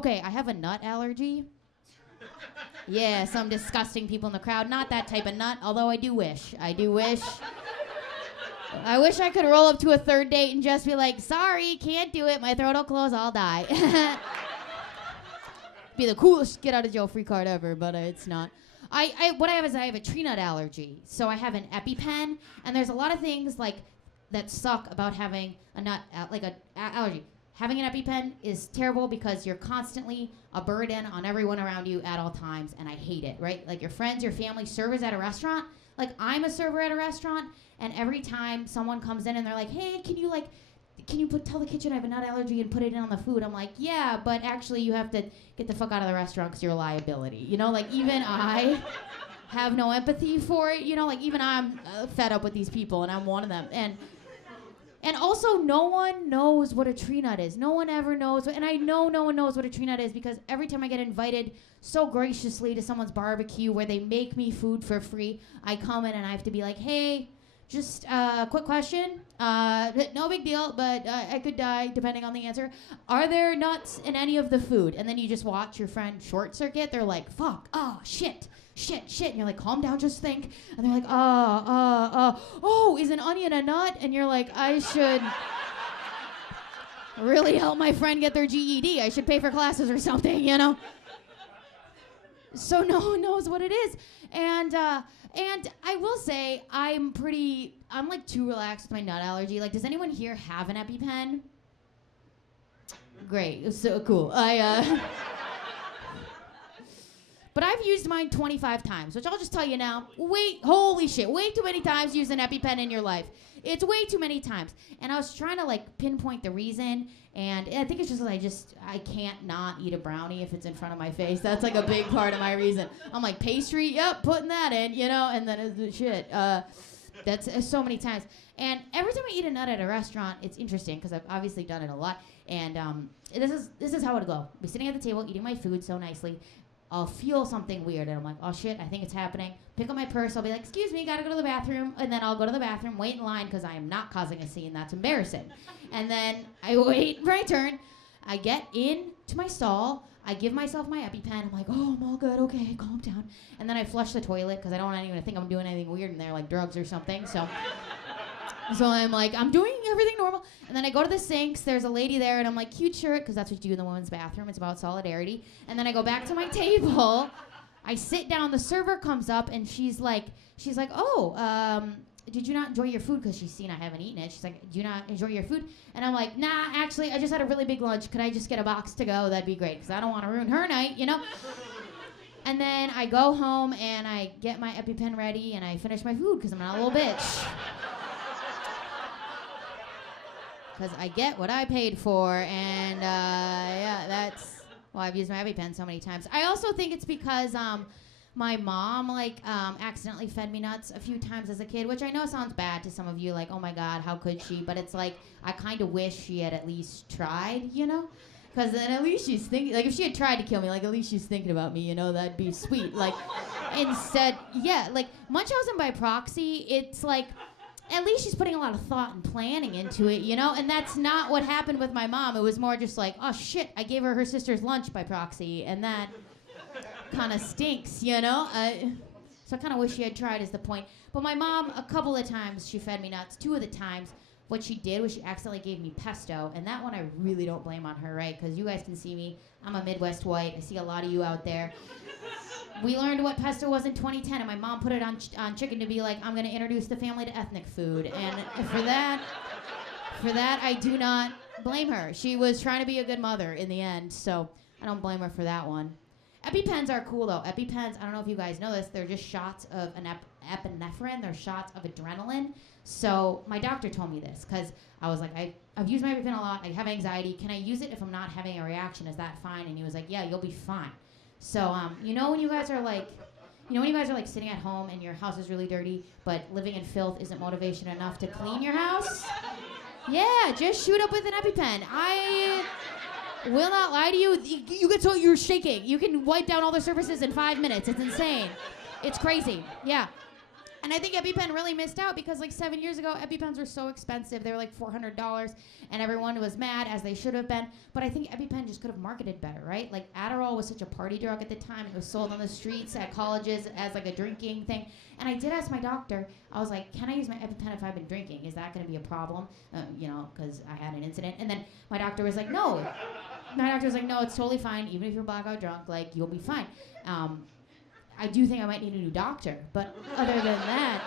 okay, I have a nut allergy. Yeah, some disgusting people in the crowd. Not that type of nut, although I do wish. I wish I could roll up to a third date and just be like, sorry, can't do it. My throat will close, I'll die. Be the coolest get out of jail free card ever, but it's not. What I have a tree nut allergy. So I have an EpiPen, and there's a lot of things like that suck about having a nut, allergy. Having an EpiPen is terrible because you're constantly a burden on everyone around you at all times, and I hate it, right? Like your friends, your family, servers at a restaurant. Like I'm a server at a restaurant, and every time someone comes in and they're like, hey, can you tell the kitchen I have a nut allergy and put it in on the food? I'm like, yeah, but actually you have to get the fuck out of the restaurant because you're a liability. You know, like even I have no empathy for it. You know, like even I'm fed up with these people, and I'm one of them. And also, no one knows what a tree nut is. No one ever knows. And I know no one knows what a tree nut is because every time I get invited so graciously to someone's barbecue where they make me food for free, I come in and I have to be like, hey, just a quick question. No big deal, but I could die depending on the answer. Are there nuts in any of the food? And then you just watch your friend short circuit. They're like, fuck, shit. And you're like, calm down, just think. And they're like, oh, is an onion a nut? And you're like, I should really help my friend get their GED. I should pay for classes or something, you know? So no one knows what it is. And I will say, I'm like too relaxed with my nut allergy. Like, does anyone here have an EpiPen? Great, so cool. But I've used mine 25 times, which I'll just tell you now, holy shit, way too many times use an EpiPen in your life. It's way too many times. And I was trying to like pinpoint the reason, and I think it's just I can't not eat a brownie if it's in front of my face. That's like a big part of my reason. I'm like, pastry, yep, putting that in, you know, and then it's shit. That's so many times. And every time I eat a nut at a restaurant, it's interesting because I've obviously done it a lot. And this is how it'll go. I'll be sitting at the table eating my food so nicely. I'll feel something weird, and I'm like, oh shit, I think it's happening. Pick up my purse, I'll be like, excuse me, gotta go to the bathroom, and then I'll go to the bathroom, wait in line, because I am not causing a scene, that's embarrassing. And then I wait for my turn, I get into my stall, I give myself my EpiPen, I'm like, oh, I'm all good, okay, calm down. And then I flush the toilet, because I don't want anyone to think I'm doing anything weird in there, like drugs or something, so I'm like, I'm doing everything normal. And then I go to the sinks. There's a lady there. And I'm like, cute shirt, because that's what you do in the women's bathroom. It's about solidarity. And then I go back to my table. I sit down. The server comes up. And she's like, oh, did you not enjoy your food? Because she's seen I haven't eaten it. She's like, do you not enjoy your food? And I'm like, nah, actually, I just had a really big lunch. Could I just get a box to go? That'd be great. Because I don't want to ruin her night, you know? And then I go home. And I get my EpiPen ready. And I finish my food because I'm not a little bitch. Because I get what I paid for, and yeah, that's why I've used my EpiPen so many times. I also think it's because my mom accidentally fed me nuts a few times as a kid, which I know sounds bad to some of you, like, oh my God, how could she? But it's like, I kind of wish she had at least tried, you know? Because then at least she's thinking, like if she had tried to kill me, like at least she's thinking about me, you know, that'd be sweet. Like instead, yeah, like Munchausen by proxy, it's like, at least she's putting a lot of thought and planning into it, you know? And that's not what happened with my mom. It was more just like, oh shit, I gave her sister's lunch by proxy, and that kind of stinks, you know? So I kind of wish she had tried is the point. But my mom, a couple of times, she fed me nuts. 2 of the times, what she did was she accidentally gave me pesto, and that one I really don't blame on her, right? Because you guys can see me. I'm a Midwest white. I see a lot of you out there. We learned what pesto was in 2010, and my mom put it on chicken to be like, I'm going to introduce the family to ethnic food. And for that, I do not blame her. She was trying to be a good mother in the end, so I don't blame her for that one. EpiPens are cool, though. EpiPens, I don't know if you guys know this, they're just shots of an epinephrine. They're shots of adrenaline. So my doctor told me this, because I was like, I've used my EpiPen a lot. I have anxiety. Can I use it if I'm not having a reaction? Is that fine? And he was like, yeah, you'll be fine. So, you know when you guys are like sitting at home and your house is really dirty, but living in filth isn't motivation enough to clean your house? Yeah, just shoot up with an EpiPen. I will not lie to you. You get so you're shaking. You can wipe down all the surfaces in 5 minutes. It's insane. It's crazy. Yeah. And I think EpiPen really missed out because like 7 years ago, EpiPens were so expensive. They were like $400 and everyone was mad as they should have been. But I think EpiPen just could have marketed better, right? Like Adderall was such a party drug at the time. It was sold on the streets at colleges as like a drinking thing. And I did ask my doctor, I was like, can I use my EpiPen if I've been drinking? Is that gonna be a problem? Because I had an incident. And then my doctor was like, no. My doctor was like, no, it's totally fine. Even if you're blackout drunk, like you'll be fine. I do think I might need a new doctor, but other than that,